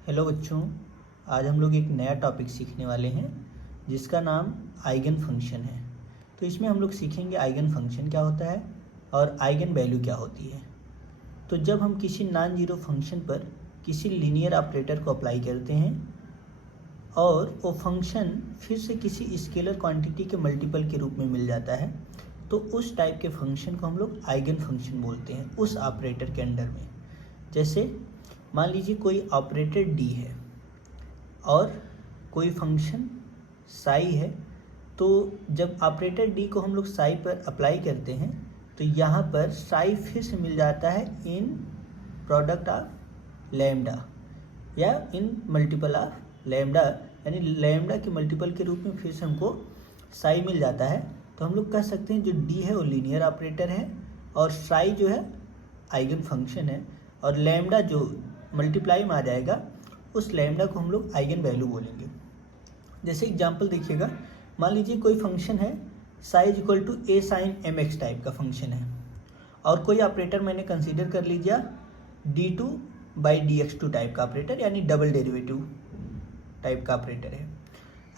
Hello बच्चों, आज हम लोग एक नया टॉपिक सीखने वाले हैं जिसका नाम आइगन फंक्शन है। तो इसमें हम लोग सीखेंगे आइगन फंक्शन क्या होता है और आइगन वैल्यू क्या होती है। तो जब हम किसी नॉन जीरो फंक्शन पर किसी लीनियर ऑपरेटर को अप्लाई करते हैं और वो फंक्शन फिर से किसी स्केलर क्वांटिटी के मल्टीपल के रूप में मिल जाता है, तो उस टाइप के फंक्शन को हम लोग आइगन फंक्शन बोलते हैं उस ऑपरेटर के अंडर में। जैसे मान लीजिए कोई ऑपरेटर डी है और कोई फंक्शन साई है, तो जब ऑपरेटर डी को हम लोग साई पर अप्लाई करते हैं तो यहाँ पर साई फिर से मिल जाता है इन प्रोडक्ट ऑफ लैम्डा या इन मल्टीपल ऑफ लैम्डा, यानी लैम्डा के मल्टीपल के रूप में फिर से हमको साई मिल जाता है। तो हम लोग कह सकते हैं जो डी है वो लीनियर ऑपरेटर है और साई जो है आइगन फंक्शन है और लैम्डा जो मल्टीप्लाई में आ जाएगा उस लैम्डा को हम लोग आइगन वैल्यू बोलेंगे। जैसे एग्जांपल देखिएगा, मान लीजिए कोई फंक्शन है psi is equal to a sine M X type का फंक्शन है और कोई ऑपरेटर मैंने कंसीडर कर लीजिए d2 बाई dx2 टाइप का ऑपरेटर, यानी डबल डेरिवेटिव टाइप का ऑपरेटर है।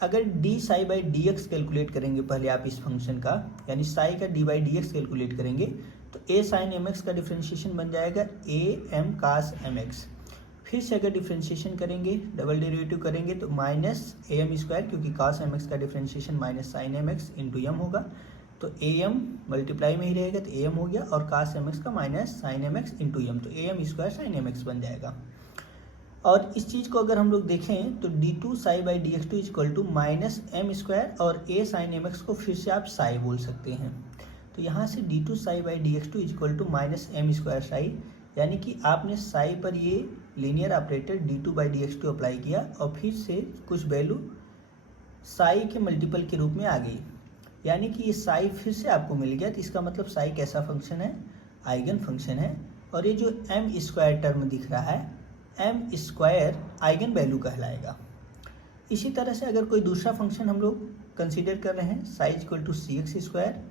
अगर D psi by D X calculate करेंगे पहले आप इस फंक्शन का, यानी साई का D by D X calculate करेंगे तो ए साइन एम एक्स का डिफ्रेंशिएशन बन जाएगा A M cos M X. फिर से अगर डिफ्रेंशिएशन करेंगे, डबल डेरिवेटिव करेंगे तो माइनस ए एम स्क्वायर, क्योंकि कास एम एक्स का differentiation minus sine M X into M होगा, तो ए एम मल्टीप्लाई में ही रहेगा तो ए एम हो गया, और कास एम एक्स का minus sine M X into M, तो A M square sine M X बन जाएगा। और इस चीज़ को अगर हम लोग देखें तो D two psi by D X two equal to minus M square और ए साइन एम एक्स को फिर से आप साई बोल सकते हैं। तो यहाँ से D two psi by D X two equal to minus M square psi, यानी कि आपने साई पर ये linear operator D two by D X two apply किया और फिर से कुछ वैल्यू साई के मल्टीपल के रूप में आ गई, यानी कि ये साई फिर से आपको मिल गया। तो इसका मतलब साई कैसा फंक्शन है, आइगन फंक्शन है। और ये जो एम स्क्वायर टर्म दिख रहा है, एम स्क्वायर आइगन वैल्यू कहलाएगा। इसी तरह से अगर कोई दूसरा फंक्शन हम लोग कंसीडर कर रहे हैं psi equal to C X square,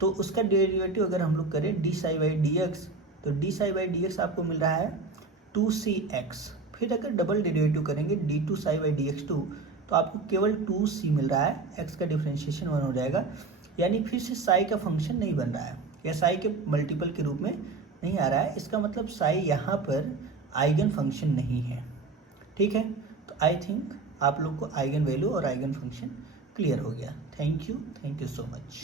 तो उसका डेरिवेटिव अगर हम लोग करें D psi by D X, तो D psi by D X आपको मिल रहा है 2cx। फिर अगर डबल डेरिवेटिव करेंगे D two psi by D X two, तो आपको केवल 2c मिल रहा है, x का डिफ्रेंशिएशन 1 हो जाएगा, यानी फिर से साई का फंक्शन नहीं बन रहा है या साई के मल्टीपल के रूप में नहीं आ रहा है। इसका मतलब साई यहाँ पर आइगन फंक्शन नहीं है। ठीक है, तो आई थिंक आप लोग को आइगन वैल्यू और आइगन फंक्शन क्लियर हो गया। Thank you so much.